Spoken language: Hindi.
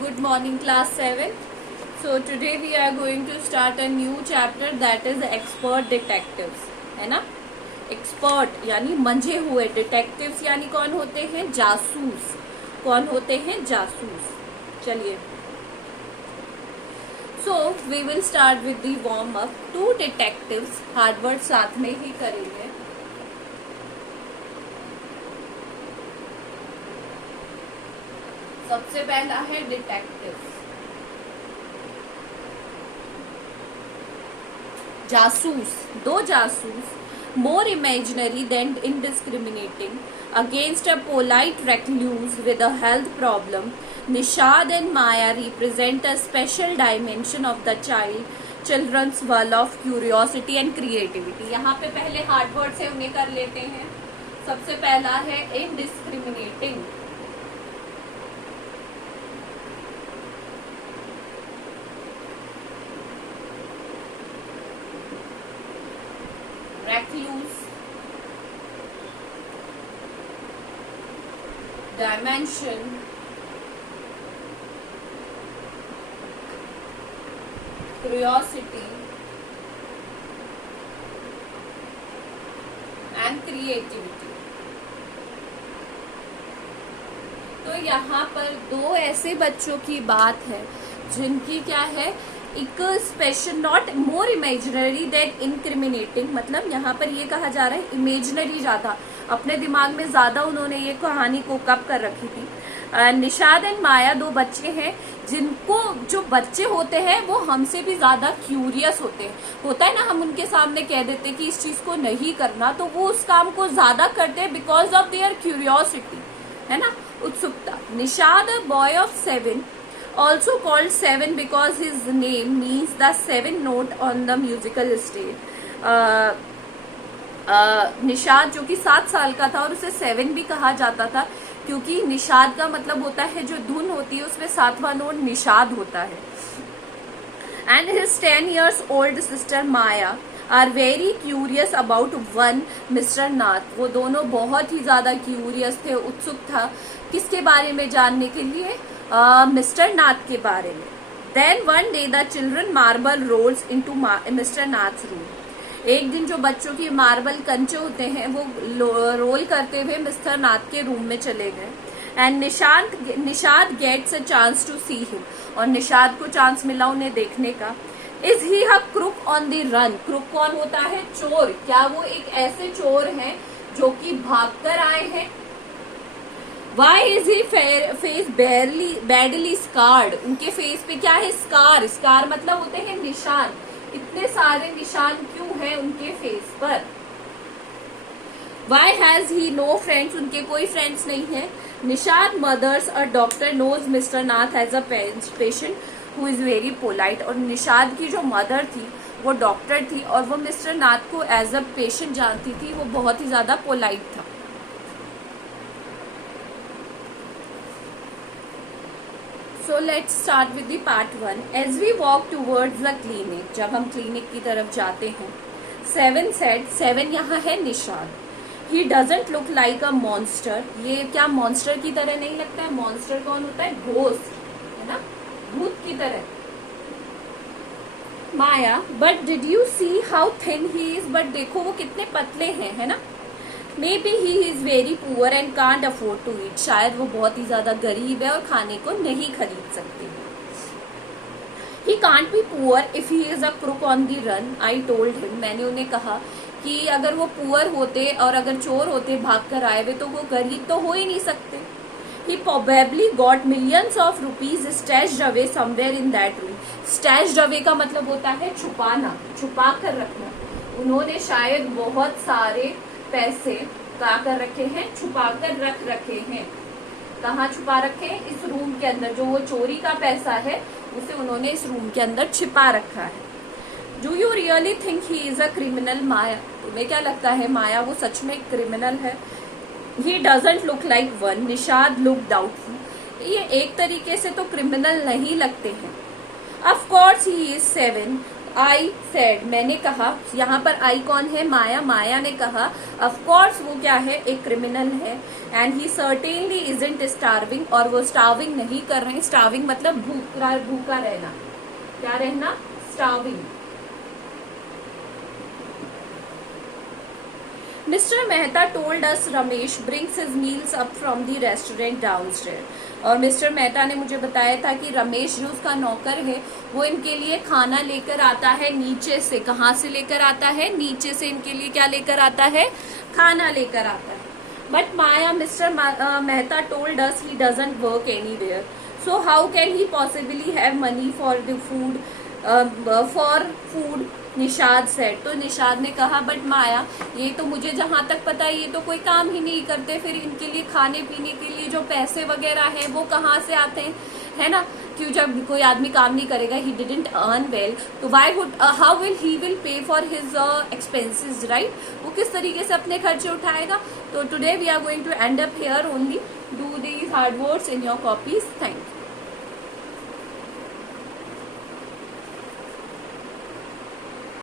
Good morning, class 7. So today we are going to start a new chapter, that is expert detectives. है ना? एक्सपर्ट यानी मंझे हुए, डिटेक्टिव्स यानी कौन होते हैं? जासूस. कौन होते हैं? जासूस. चलिए. So we will start with the warm up. 2 detectives, hard word साथ में ही करेंगे. सबसे पहला है डिटेक्टिव. जासूस. 2 जासूस, more imaginary than indiscriminating, against a polite recluse with a health problem. Nishad and Maya represent a special dimension of the children's world of curiosity and creativity. यहाँ पे पहले हार्ड वर्ड से उन्हें कर लेते हैं. सबसे पहला है indiscriminating. Recluse, dimension, curiosity and creativity. तो यहाँ पर 2 ऐसे बच्चों की बात है जिनकी क्या है, एक special, not more imaginary than incriminating. मतलब यहाँ पर ये कहा जा रहा है इमेजिनरी ज्यादा, अपने दिमाग में ज्यादा उन्होंने ये कहानी को कब कर रखी थी. निशाद एंड माया 2 बच्चे हैं जिनको, जो बच्चे होते हैं वो हमसे भी ज्यादा क्यूरियस होते हैं. होता है ना, हम उनके सामने कह देते कि इस चीज को नहीं करना, तो वो उस काम को ज्यादा करते हैं बिकॉज ऑफ देयर क्यूरियोसिटी, है ना, उत्सुकता. Nishad a boy of 7, also called 7 because his name means the 7 note on the musical stage. Nishad जो कि 7 साल का था और उसे 7 भी कहा जाता था क्योंकि निषाद का मतलब होता है जो धुन होती है उसमें 7वां नोट निषाद होता है. And his 10 years old sister Maya are very curious about one Mr. Nath. वो दोनों बहुत ही ज्यादा क्यूरियस थे, उत्सुक था किसके बारे में जानने के लिए? मिस्टर नाथ के बारे में. Then one day the children marble rolls into Mr. Nath's room. एक दिन जो बच्चों की मार्बल कंचे होते हैं वो रोल करते हुए मिस्टर नाथ के रूम में चले गए. And Nishad gets a chance to see him. और निशाद को चांस मिला उन्हें देखने का. Is he a crook on the run. Crook कौन होता है? चोर. क्या वो एक ऐसे चोर हैं जो कि भागकर आए हैं? Why is he face badly scarred? उनके फेस पे क्या है? स्कार. स्कार मतलब होते हैं निशान. इतने सारे निशान क्यों हैं उनके फेस पर? Why has he no friends? उनके कोई फ्रेंड्स नहीं है. निशाद मदर्स और doctor knows mister Nath as a Nishad who is very polite. और निशाद की जो मदर थी वो डॉक्टर थी और वो मिस्टर नाथ को एज अ पेशेंट जानती थी. वो बहुत ही ज्यादा पोलाइट था. So let's start with the part 1. As we walk towards the clinic, जब हम क्लिनिक की तरफ जाते हैं, 7 said, 7 यहाँ है Nishad. He doesn't look like a monster. ये क्या मॉन्स्टर की तरह नहीं लगता है? मॉन्स्टर कौन होता है? घोस्ट, है ना, भूत की तरह. माया, but did you see how thin he is? But देखो वो कितने पतले हैं, है ना. Maybe he is very poor and can't afford to eat. शायद वो बहुत ही ज्यादा गरीब है और खाने को नहीं खरीद सकते. He can't be poor if he is a crook on the run. I told him. मैंने उन्हें कहा कि अगर वो पुअर होते और अगर चोर होते भाग कर आए हुए तो वो गरीब तो हो ही नहीं सकते. He probably got millions of rupees stashed away somewhere in that room. Stashed away का मतलब होता है छुपाना, छुपा कर रखना. उन्होंने शायद बहुत सारे पैसे क्या कर रखे हैं? छुपा कर रख रखे हैं. कहाँ छुपा रखे हैं? इस रूम के अंदर. जो वो चोरी का पैसा है उसे उन्होंने इस रूम के अंदर छिपा रखा है. Do you really think he is a criminal? Maya, तुम्हें क्या लगता है माया वो सच में क्रिमिनल है? He doesn't look like one. Nishad look doubtful. ये एक तरीके से तो क्रिमिनल नहीं लगते हैं. Of course he is 7. I said, मैंने कहा, यहाँ पर आई कौन है? माया। माया ने कहा ऑफ कोर्स वो क्या है? एक क्रिमिनल है। And he certainly isn't starving, और वो स्टार्विंग नहीं कर रहे हैं। स्टार्विंग मतलब भूखा रहना। क्या रहना? Starving. Mister Mehta told us Ramesh brings his meals up from the restaurant downstair, और मिस्टर मेहता ने मुझे बताया था कि रमेश जो उसका नौकर है वो इनके लिए खाना लेकर आता है नीचे से। कहाँ से लेकर आता है? नीचे से इनके लिए क्या लेकर आता है? खाना लेकर आता है। But Maya, mister Mehta told us he doesn't work anywhere, so how can he possibly have money for the food, for food, Nishad said. तो निषाद ने कहा बट माया, ये तो मुझे जहां तक पता है ये तो कोई काम ही नहीं करते, फिर इनके लिए खाने पीने के लिए जो पैसे वगैरह हैं वो कहाँ से आते हैं, है ना? क्यों, जब कोई आदमी काम नहीं करेगा, ही डिडंट अर्न वेल, तो why would, how will he will pay for his expenses, right? वो किस तरीके से अपने खर्चे उठाएगा? तो today we are going to end up here only. Do these hard words in your copies. Thank you.